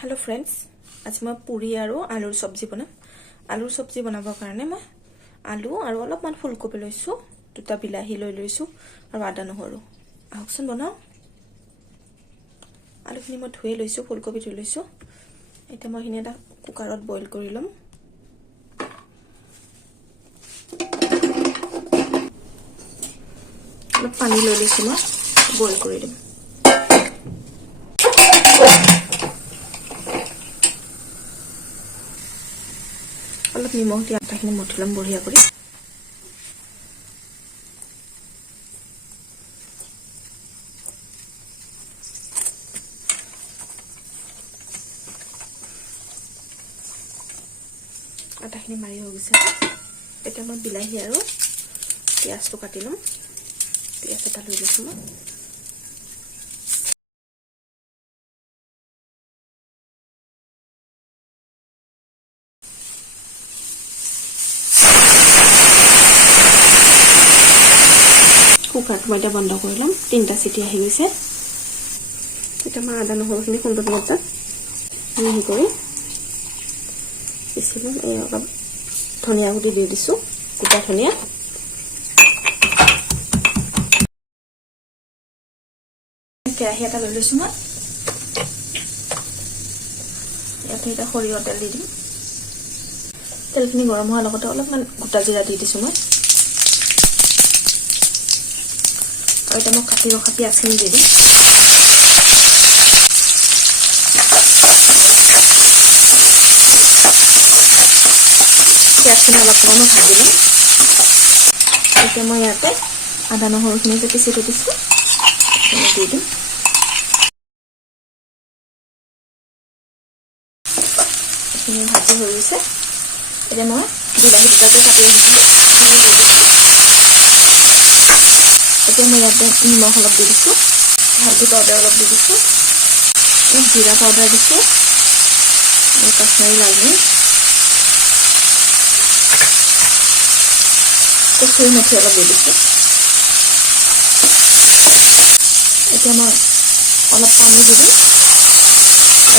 Hello friends, आज मैं पूरी और आलुर सब्जी बनाम। आलुर सब्जी बनाबर कारण मैं आलू और अलपमान फुलकबि लैसो, दुटा बिलाही लैसो और आदा নহৰু। आहकचोन बनाओ। आलुखिनि मैं धुए लैसो, फुलकबि धुई लैसो। एटा मैं हिने कुकारात बइल करि लम। अलप पानी লৈ लैसो, मैं बइल करि दिम। अलप निमख দি আটাখিনি মঠি লম বঢ়িয়া কৰি। আটাখিনি মাৰি হৈ গৈছে। এতিয়া মই বিলাহী আৰু পিয়াজটো কাটি লম। পিয়াজ এটা লৈ লৈছো মই। কুকাৰটো মই এতিয়া বন্ধ কৰি লম। 3টা চিটি আহি গৈছে। এতিয়া মই আদা নহৰুখিনি খুন্দনি এটাত মিহি কৰি পিছি লম। এই অলপ ধনিয়া গুটি দি দিছো, গোটা ধনিয়া। কেৰাহী এটা লৈ লৈছো মই। ইয়াতে এটা সৰিয়হ তেল দি দিম। তেলখিনি গৰম হোৱাৰ লগতে অলপমান গোটা জিৰা দি দিছো মই। और এটা मैं काटी रखा पियाजखिनि দি দিম। पियाजखिनि अलप मैं भाजी लम। এতিয়া मैं ইয়াতে আদা নহৰুখিনি যে পিছি থৈ দিছো দি দিম। এইখিনি ভাজি হৈ গৈছে। এতিয়া মই বিলাহী দুটা যে কাটি ৰাখিছিলো সেইখিনি দি দিছো। এতিয়া মই ইয়াতে নিমখ অলপ দি দিছো, হালধি পাউডাৰ অলপ দি দিছো, জিৰা পাউডাৰ দিছো, কাশ্মীৰী লাল মিৰ্চ, কচুৰি মেথি অলপ দি দিছো। এতিয়া মই অলপ পানী দি দিম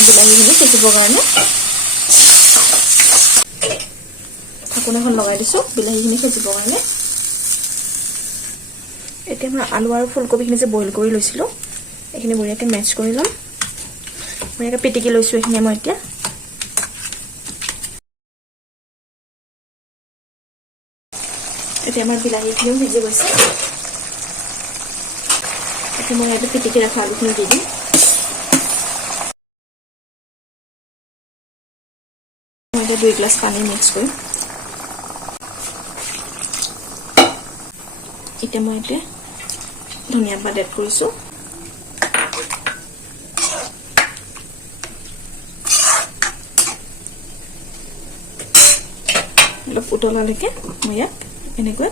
বিলাহীখিনি সিজিবৰ কাৰণে। ঢাকোন এখন লগাই দিছো বিলাহীখিনি সিজিবৰ কাৰণে। এতিয়া মই আলু আৰু ফুলকবিখিনি যে বইল কৰি লৈছিলো এইখিনি বঢ়িয়াকৈ মেচ কৰি লম। বঢ়িয়াকৈ পিটিকি লৈছো এইখিনি মই এতিয়া। এতিয়া আমাৰ বিলাহীখিনিও সিজি গৈছে। এতিয়া মই ইয়াতে পিটিকি ৰখা আলুখিনি দি দিম। মই এতিয়া 2 গ্লাছ পানী মিক্স কৰিম। এতিয়া মই এতিয়া ধনিয়া পাত এড কৰিছো। অলপ উতলালৈকে মই ইয়াত এনেকৈ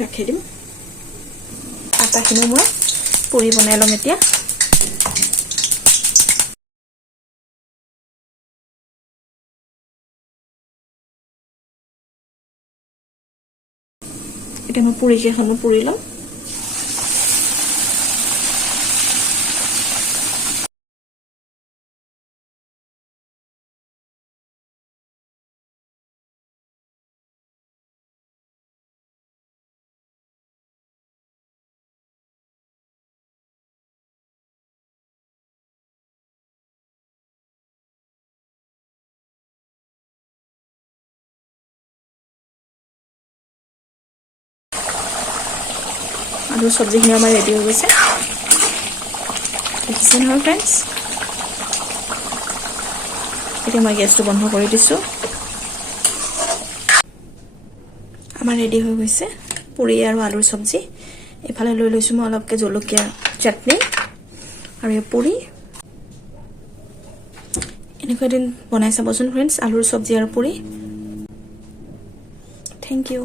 ৰাখি দিম। আটাখিনি মই পুৰি বনাই লম এতিয়া। এতিয়া মই পুৰি কেইখনো পুৰি লম। आलू सब्जीखिनि আমাৰ ৰেডি হৈ গৈছে। দেখিছে নহয় ফ্ৰেণ্ডছ। এতিয়া মই গেছটো বন্ধ কৰি দিছো। আমাৰ ৰেডি হৈ গৈছে পুৰি আৰু আলুৰ সব্জি। এফালে লৈ লৈছো মই অলপকে জলকীয়া চাটনি আৰু এই পুৰি। এনেকৈ দিন বনাই চাবচোন ফ্ৰেণ্ডছ, আলুৰ সব্জি আৰু পুৰি। Thank U.